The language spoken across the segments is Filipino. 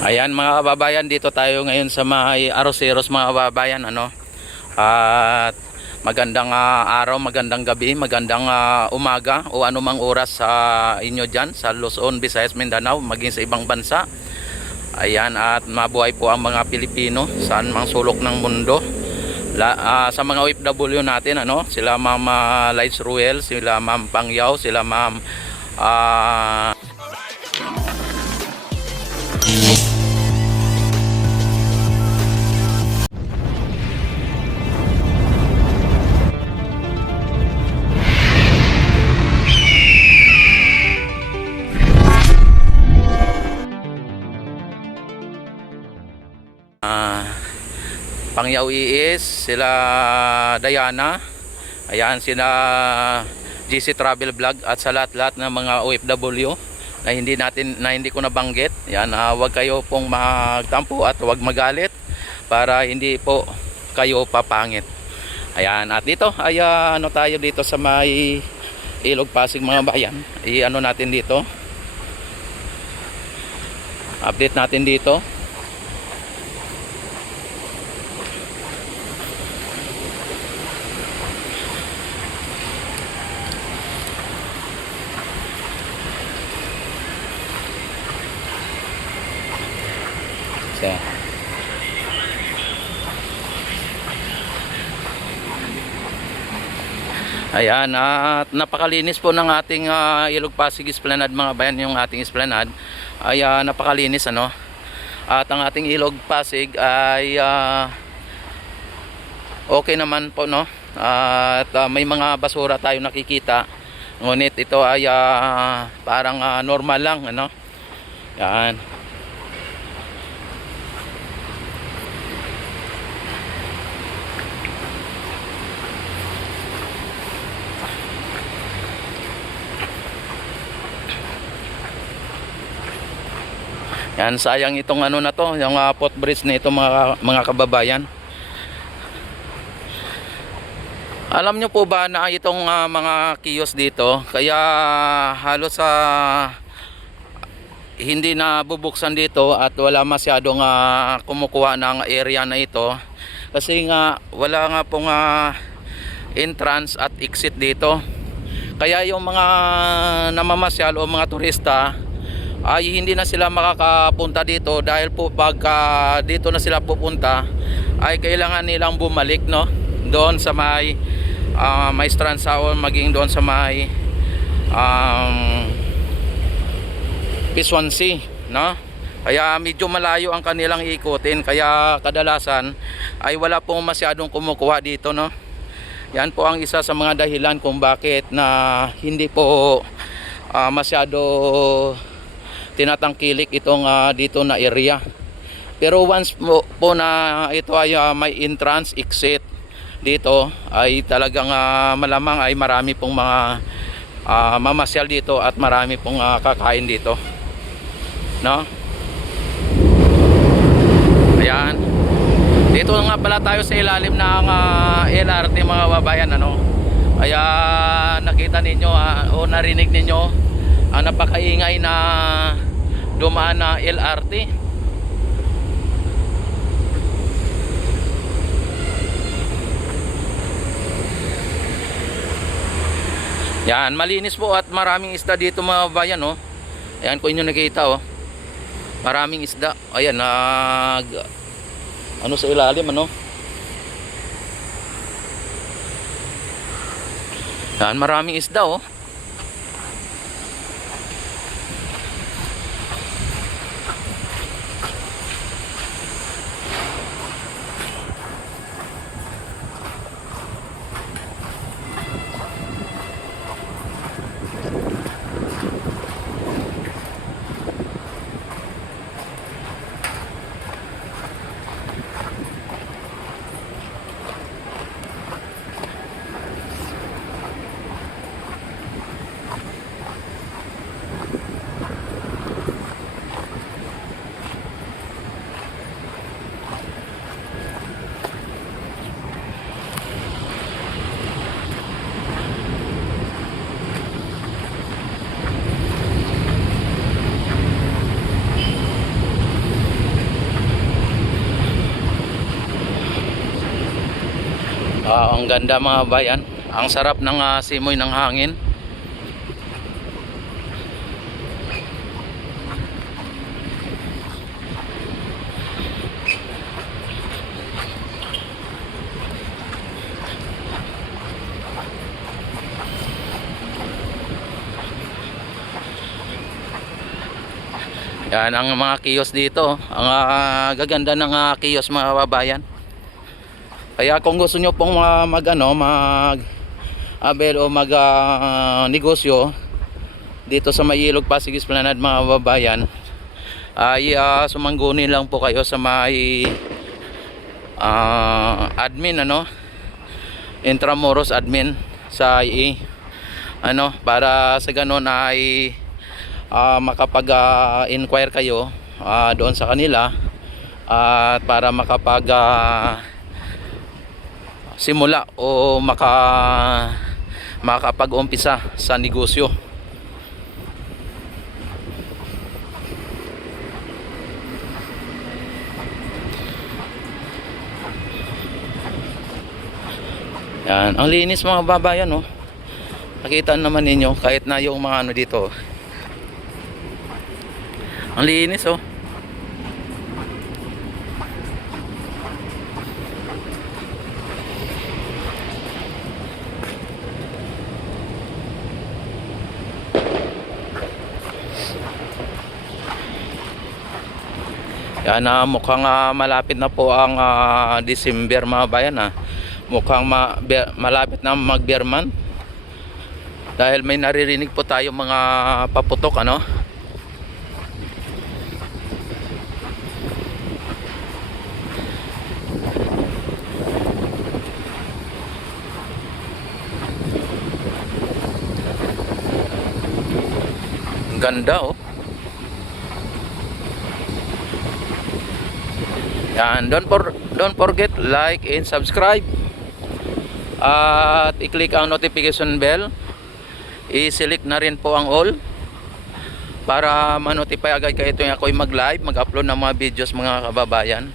Ayan mga kababayan, dito tayo ngayon sa may Arroceros mga kababayan, ano. At magandang araw, magandang gabi, magandang umaga o anumang oras sa inyo diyan sa Luzon, Visayas, Mindanao, maging sa ibang bansa. Ayan, at mabuhay po ang mga Pilipino saan mang sulok ng mundo. Sa mga OFW natin, ano, sila Ma'am Lights Ruel, sila Ma'am Pangyaw, sila Ma'am Pangyaw Iis, sila Diana, ayan, sila GC Travel Vlog, at sa lahat-lahat ng mga OFW na hindi ko nabanggit. Yan, wag kayo pong magtampo at wag magalit para hindi po kayo papangit. Ayan, at dito ay ano tayo dito sa may Ilog Pasig mga bayan. I-ano natin dito. Update natin dito. Ayan, at napakalinis po ng ating Ilog Pasig Esplanade mga bayan. Yung ating esplanade ay napakalinis, ano. At ang ating Ilog Pasig ay okay naman po, no. At may mga basura tayo nakikita, ngunit ito ay parang normal lang, ano. Yan. Yan, sayang itong ano na to, yung footbridge na ito mga kababayan. Alam nyo po ba na itong mga kiosk dito, kaya halos hindi na bubuksan dito at wala masyadong kumukuha ng area na ito, kasi nga wala nga pong entrance at exit dito. Kaya yung mga namamasyal o mga turista ay hindi na sila makakapunta dito, dahil po pagka dito na sila pupunta ay kailangan nilang bumalik, no, doon sa may Stransa o maging doon sa may Piswansi, no. Kaya medyo malayo ang kanilang ikutin, kaya kadalasan ay wala pong masyadong kumukuha dito, no. Yan po ang isa sa mga dahilan kung bakit na hindi po masyado tinatangkilik itong dito na area. Pero once po na ito ay may entrance exit dito, ay talagang malamang ay marami pong mga mamasyal dito at marami pong kakain dito, no. Ayan, dito nga pala tayo sa ilalim ng LRT mga babayan, ano. Kaya nakita ninyo o narinig ninyo ang napakaingay na dumaan na LRT. Yan, malinis po at maraming isda dito mga bayan, oh. Ayan, kung inyo nakita, oh, maraming isda. Ayan, ano sa ilalim, ano. Yan, maraming isda, oh. Ang ganda mga bayan. Ang sarap ng simoy ng hangin. Yan ang mga kiosk dito. Ang gaganda ng kiosk mga kababayan. Kaya kung gusto nyo pong mag abel o mag negosyo dito sa Mayilog, Pasig Esplanade mga kababayan, ay sumangguni lang po kayo sa may admin Intramuros admin sa IE para sa ganun ay makapag-inquire kayo doon sa kanila at para makapag simula o makapag-umpisa sa negosyo. Yan, ang linis mga babayan nakita naman ninyo kahit na yung mga dito. Ang linis Yan, mukhang malapit na po ang December mga bayan mukhang malapit na mag-Beerman dahil may naririnig po tayo mga paputok ang ganda Yan, don't forget like and subscribe at i-click ang notification bell. I-select na rin po ang all para ma-notify agad kayo tuwing ako'y mag-live, mag-upload ng mga videos mga kababayan.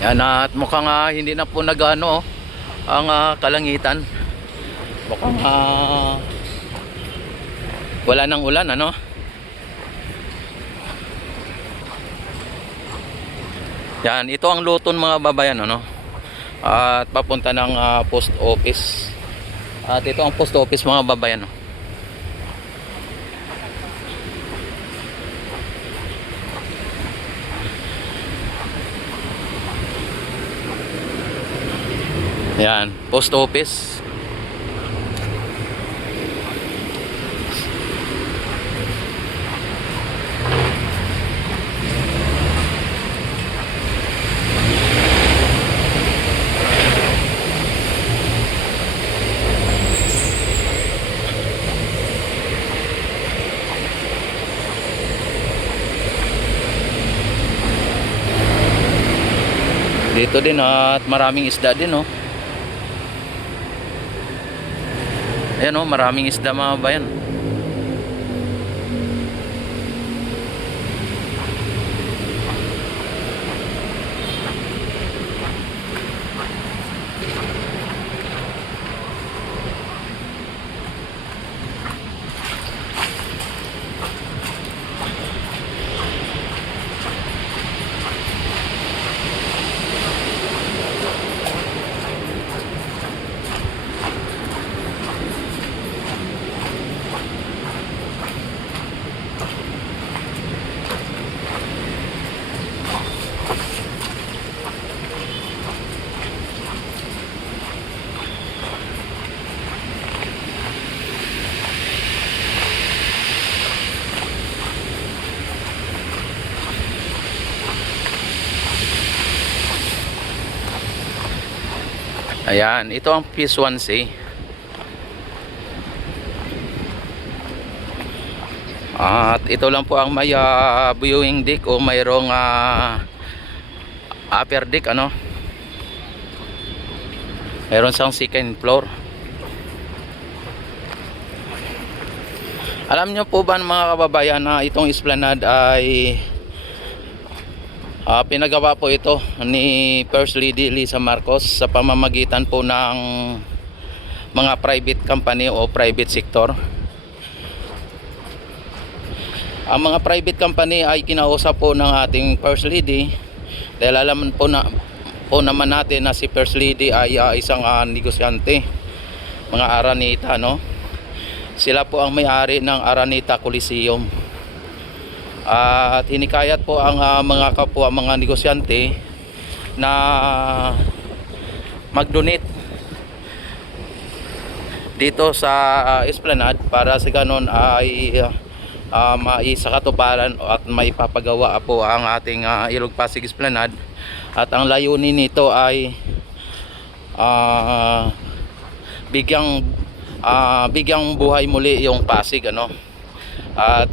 Yan, at mukhang hindi na po nagano ang kalangitan. Mukhang wala nang ulan Yan, ito ang Luton mga babayan at papunta ng post office. At ito ang post office mga babayan Yan, post office. Dito din at maraming isda din Ayan maraming isda mga bayan. Ayan, ito ang Phase 1C. At ito lang po ang may viewing deck o mayroong upper deck Mayroon siyang second floor. Alam niyo po ba mga kababayan na itong esplanade ay pinagawa po ito ni First Lady Lisa Marcos sa pamamagitan po ng mga private company o private sector. Ang mga private company ay kinausap po ng ating First Lady dahil alam po naman natin na si First Lady ay isang negosyante, mga Aranita, no? Sila po ang may-ari ng Aranita Coliseum. At hinikayat po ang mga kapwa mga negosyante na mag-donate dito sa esplanade para sa ganon ay maisakatuparan at maipapagawa po ang ating Ilog Pasig Esplanade. At ang layunin nito ay bigyang buhay muli yung Pasig, ano. At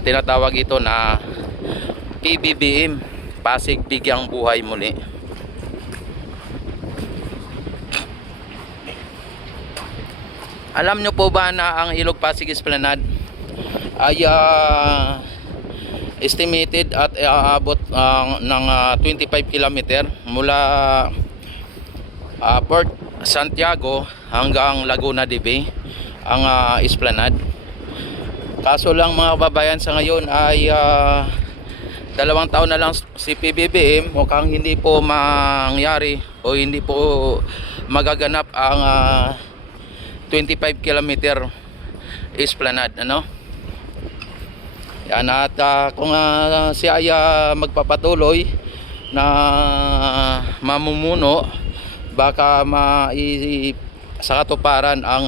tinatawag ito na PBBM, Pasig Bigyang Buhay Muli. Alam nyo po ba na ang Ilog Pasig Esplanade ay estimated at aabot ng 25 km mula Port Santiago hanggang Laguna de Bay ang esplanade. Kaso lang mga kababayan, sa ngayon ay 2 taon na lang si PBBM, mukhang hindi po mangyari o hindi po magaganap ang 25 km esplanade, ano. Yan, at kung siya ay magpapatuloy na mamumuno, baka sa katuparan ang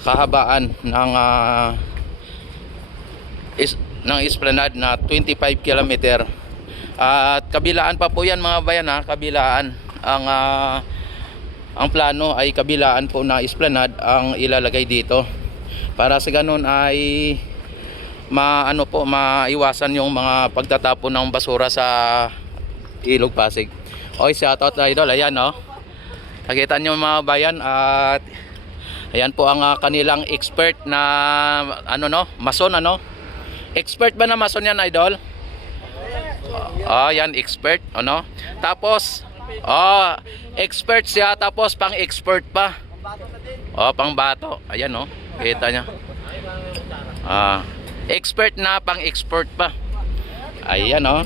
kahabaan ng esplanade na 25 km. At kabilaan pa po yan mga bayan, kabilaan ang plano ay kabilaan po na esplanade ang ilalagay dito para sa ganun ay maiwasan yung mga pagtatapon ng basura sa Ilog Pasig. Okay, shoutout idol. Ayan, no. Nakita nyo mga bayan, at ayan po ang kanilang expert na mason, ano. Expert ba na mason yan, idol? Yan, expert, ano. Tapos expert siya, tapos pang-expert pa. Pang-bato. Ayan, no. Kita nyo. Expert na pang-expert pa. Ayan, no.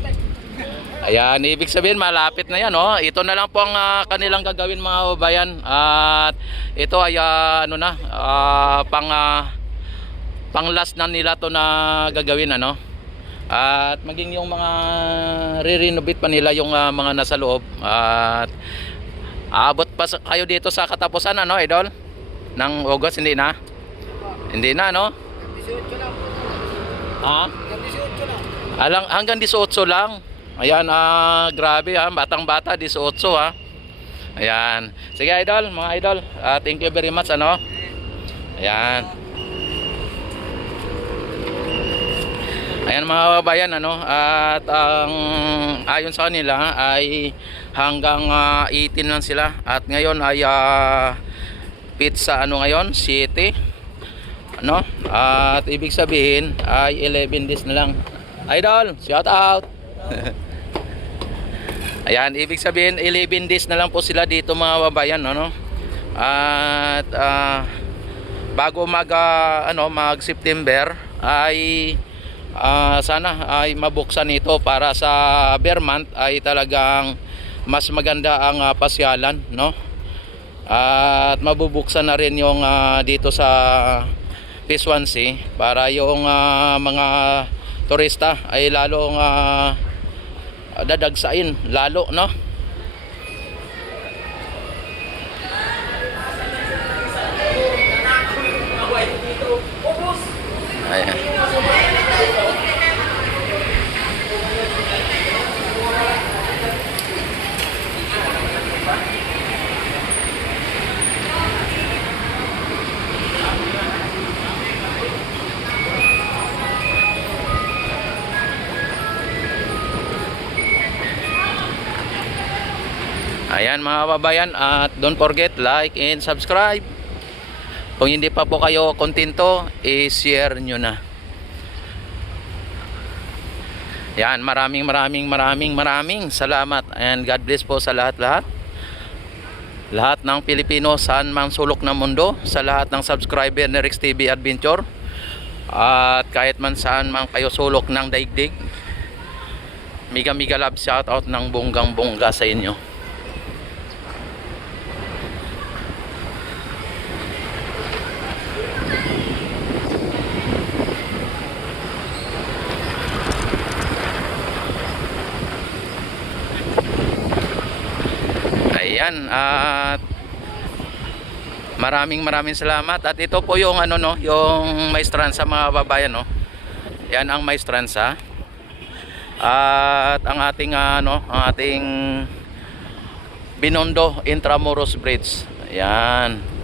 Ayan, ibig sabihin malapit na yan, no. Ito na lang po ang kanilang gagawin mga kababayan. At ito ay pang last na nila to na gagawin, ano. At maging yung mga re-renovate pa nila yung mga nasa loob. At aabot pa kayo dito sa katapusan, ano, idol? Ng August, hindi na? Hindi na, no? Hanggang 18 lang. Ayan, grabe, batang bata, 18, Ayan. Sige idol, mga idol, thank you very much, ano. Ayan. Ayan mga kababayan, ano, at ayon sa kanila ay hanggang 18 lang sila, at ngayon ay pizza ngayon 7, ano, at ibig sabihin ay 11 days na lang. Idol, shout out. Ayan, ibig sabihin 11 days na lang po sila dito mga kababayan, ano. At bago mag September ay sana ay mabuksan ito para sa Vermont ay talagang mas maganda ang pasyalan, no. At mabubuksan na rin yung dito sa Piswansi para yung mga turista ay lalong dadagsain lalo, no. Ayan. Ayan mga kababayan, at don't forget like and subscribe Kung hindi pa po kayo kontento, i-share nyo na. Yan, maraming salamat, and God bless po sa lahat-lahat. Lahat ng Pilipino saan mang sulok ng mundo, sa lahat ng subscriber ni Rex TV Adventure, at kahit man saan man kayo sulok ng daigdig, mega love shout out ng bonggang sa inyo. Ayan, at maraming salamat. At ito po yung ano no, yung maestransa mga babayan no. Yan ang maestransa. At ang ating ano, ang ating Binondo Intramuros Bridge. Ayan.